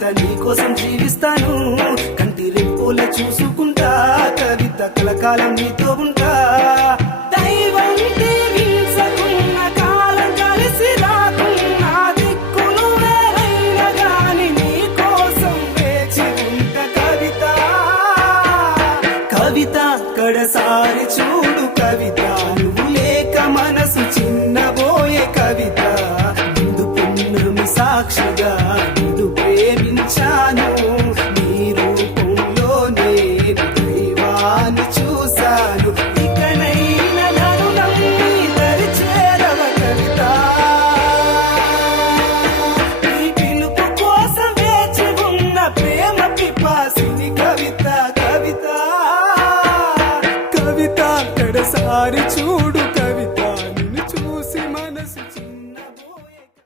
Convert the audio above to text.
కవిత నీకోసం జీవిస్తాను, కంటి రెప్పుల చూసుకుంటా, కవిత కలకాలం నీతో ఉంటా. దైవం దీవించకున్న కాలం కలిసి రాకున్న దిక్కులు వేరైన గాని నీకోసం వేచి ఉంట కవిత. కవిత కడసారి చూడు కవిత, నువ్వు లేక మనసు చిన్నబోయే కవిత. నిండు పున్నమి సాక్షిగా నిన్ను ప్రేమించాను, నీ రూపంలోనే దైవాన్ని చూశాను. ఇకనైనా నన్ను నమ్మి దరి చేరవ కవిత. నీ పిలుపు కోసం వేచి ఉన్న ప్రేమ పిపాసిని కవిత. కవిత కవిత కడసారి చూడు